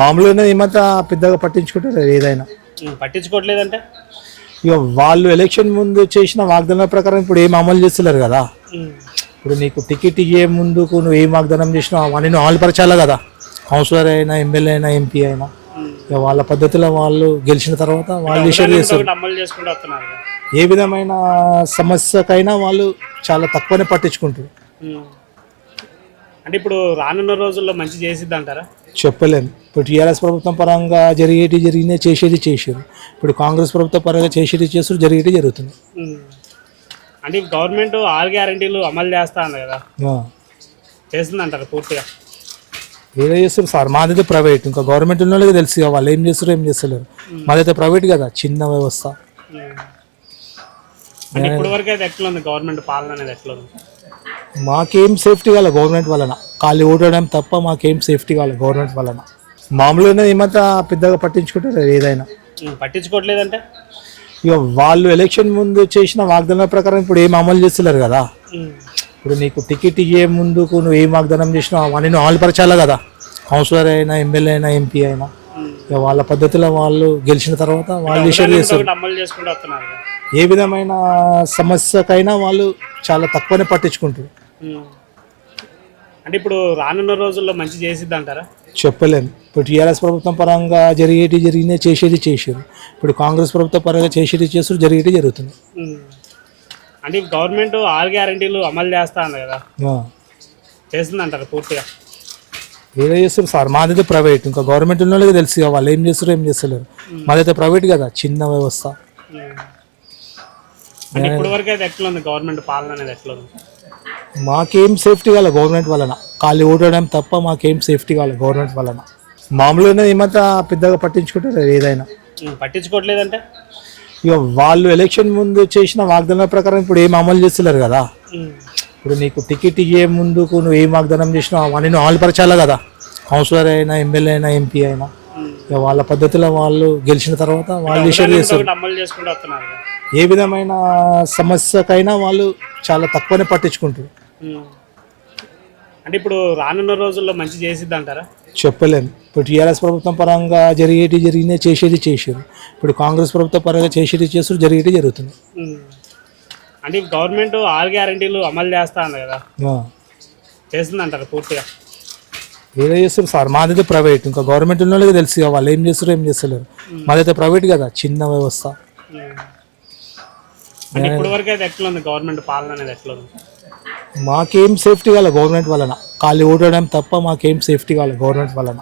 మామూలుగానే ఈ మధ్య పెద్దగా పట్టించుకుంటారు ఏదైనా. పట్టించుకోవట్లేదంటే ఇక వాళ్ళు ఎలక్షన్ ముందు చేసిన వాగ్దానం ప్రకారం ఇప్పుడు ఏం అమలు చేస్తున్నారు కదా. ఇప్పుడు నీకు టికెట్ ఇయ్యే ముందుకు నువ్వు ఏం వాగ్దానం చేసినావు అవన్నీ నువ్వు అమలుపరచాలి కదా. కౌన్సిలర్ అయినా, ఎమ్మెల్యే అయినా, ఎంపీ అయినా ఇక వాళ్ళ పద్ధతిలో వాళ్ళు గెలిచిన తర్వాత వాళ్ళు ఇష్యూ చేస్తారు. అమలు చేసుకుంటూ వస్తున్నారు కదా. ఏ విధమైన సమస్యకైనా వాళ్ళు చాలా తక్కువనే పట్టించుకుంటారు. అంటే ఇప్పుడు రానున్న రోజుల్లో మంచి చేసిద్ది అంటారా? చెప్పలేము. ఇప్పుడు టీఆర్ఎస్ ప్రభుత్వం పరంగా జరిగినాయి, చేసేది చేసారు. ఇప్పుడు కాంగ్రెస్ ప్రభుత్వం పరంగా చేసేది చేస్తారు, జరిగేది జరుగుతుంది. అంటే గవర్నమెంట్ 6 గ్యారెంటీలు అమలు చేస్తా ఉంది కదా, చేస్తుంది అంటారు పూర్తిగా? ఏదో చేస్తారు సార్, మాదైతే ప్రైవేట్. ఇంకా గవర్నమెంట్ ఉన్న వాళ్ళకి తెలుసు వాళ్ళు ఏం చేస్తారు ఏం చేస్తలేరు. మాదైతే ప్రైవేట్ కదా, చిన్న వ్యవస్థ. అంటే ఇప్పటి వరకు అయితే ఎట్లా ఉంది గవర్నమెంట్ పాలన అనేది? ఎట్లా ఉంది? మాకేం సేఫ్టీ కావాలి గవర్నమెంట్ వలన, ఖాళీ ఓటడం తప్ప మాకేం సేఫ్టీ కావాలి గవర్నమెంట్ వలన. మామూలుగానే ఈ మధ్య పెద్దగా పట్టించుకుంటారు ఏదైనా. పట్టించుకోవట్లేదంటే ఇక వాళ్ళు ఎలక్షన్ ముందు చేసిన వాగ్దానం ప్రకారం ఇప్పుడు ఏం అమలు చేస్తున్నారు కదా. ఇప్పుడు నీకు టికెట్ ఇయ్యే ముందుకు నువ్వు ఏం వాగ్దానం చేసినావు అవన్నీ నువ్వు అమలుపరచాలి కదా. కౌన్సిలర్ అయినా, ఎమ్మెల్యే అయినా, ఎంపీ అయినా ఇక వాళ్ళ పద్ధతిలో వాళ్ళు గెలిచిన తర్వాత వాళ్ళు ఇష్యూ చేస్తారు. అమలు చేసుకుంటూ వస్తున్నారు కదా. ఏ విధమైన సమస్యకైనా వాళ్ళు చాలా తక్కువనే పట్టించుకుంటారు. అంటే ఇప్పుడు రానున్న రోజుల్లో మంచి చేసిద్ది అంటారా? చెప్పలేము. ఇప్పుడు టీఆర్ఎస్ ప్రభుత్వం పరంగా జరిగినాయి, చేసేది చేసారు. ఇప్పుడు కాంగ్రెస్ ప్రభుత్వం పరంగా చేసేది చేస్తారు, జరిగేది జరుగుతుంది. అంటే గవర్నమెంట్ 6 గ్యారెంటీలు అమలు చేస్తా ఉంది కదా, చేస్తుంది అంటారు పూర్తిగా? ఏదో చేస్తారు సార్, మాదైతే ప్రైవేట్. ఇంకా గవర్నమెంట్ ఉన్న వాళ్ళకి తెలుసు వాళ్ళు ఏం చేస్తారు ఏం చేస్తలేరు. మాదైతే ప్రైవేట్ కదా, చిన్న వ్యవస్థ. అంటే ఇప్పటి వరకు అయితే ఎట్లా ఉంది గవర్నమెంట్ పాలన అనేది? ఎట్లా ఉంది? మాకేం సేఫ్టీ కావాలి గవర్నమెంట్ వలన, ఖాళీ ఓటడం తప్ప మాకేం సేఫ్టీ కావాలి గవర్నమెంట్ వలన. మామూలుగానే ఈ మధ్య పెద్దగా పట్టించుకుంటారు ఏదైనా. పట్టించుకోవట్లేదంటే ఇక వాళ్ళు ఎలక్షన్ ముందు చేసిన వాగ్దానం ప్రకారం ఇప్పుడు ఏం అమలు చేస్తున్నారు కదా. ఇప్పుడు నీకు టికెట్ ఇయ్యే ముందుకు నువ్వు ఏం వాగ్దానం చేసినావు అవన్నీ నువ్వు అమలుపరచాలి కదా. కౌన్సిలర్ అయినా, ఎమ్మెల్యే అయినా, ఎంపీ అయినా ఇక వాళ్ళ పద్ధతిలో వాళ్ళు గెలిచిన తర్వాత వాళ్ళు ఇష్యూ చేస్తారు. అమలు చేసుకుంటూ వస్తున్నారు కదా. ఏ విధమైన సమస్యకైనా వాళ్ళు చాలా తక్కువనే పట్టించుకుంటారు. అంటే ఇప్పుడు రానున్న రోజుల్లో మంచి చేసిద్ది అంటారా? చెప్పలేము. ఇప్పుడు టీఆర్ఎస్ ప్రభుత్వం పరంగా జరిగినాయి, చేసేది చేసారు. ఇప్పుడు కాంగ్రెస్ ప్రభుత్వం పరంగా చేసేది చేస్తారు, జరిగేది జరుగుతుంది. అంటే గవర్నమెంట్ 6 గ్యారెంటీలు అమలు చేస్తా ఉంది కదా, చేస్తుంది అంటారు పూర్తిగా? ఏదో చేస్తారు సార్, మాదైతే ప్రైవేట్. ఇంకా గవర్నమెంట్ ఉన్న వాళ్ళకి తెలుసు వాళ్ళు ఏం చేస్తారు ఏం చేస్తలేరు. మాదైతే ప్రైవేట్ కదా, చిన్న వ్యవస్థ. అంటే ఇప్పటి వరకు అయితే ఎట్లా ఉంది గవర్నమెంట్ పాలన అనేది? ఎట్లా ఉంది? మాకేం సేఫ్టీ కావాలి గవర్నమెంట్ వలన, ఖాళీ ఓటడం తప్ప మాకేం సేఫ్టీ కావాలి గవర్నమెంట్ వలన.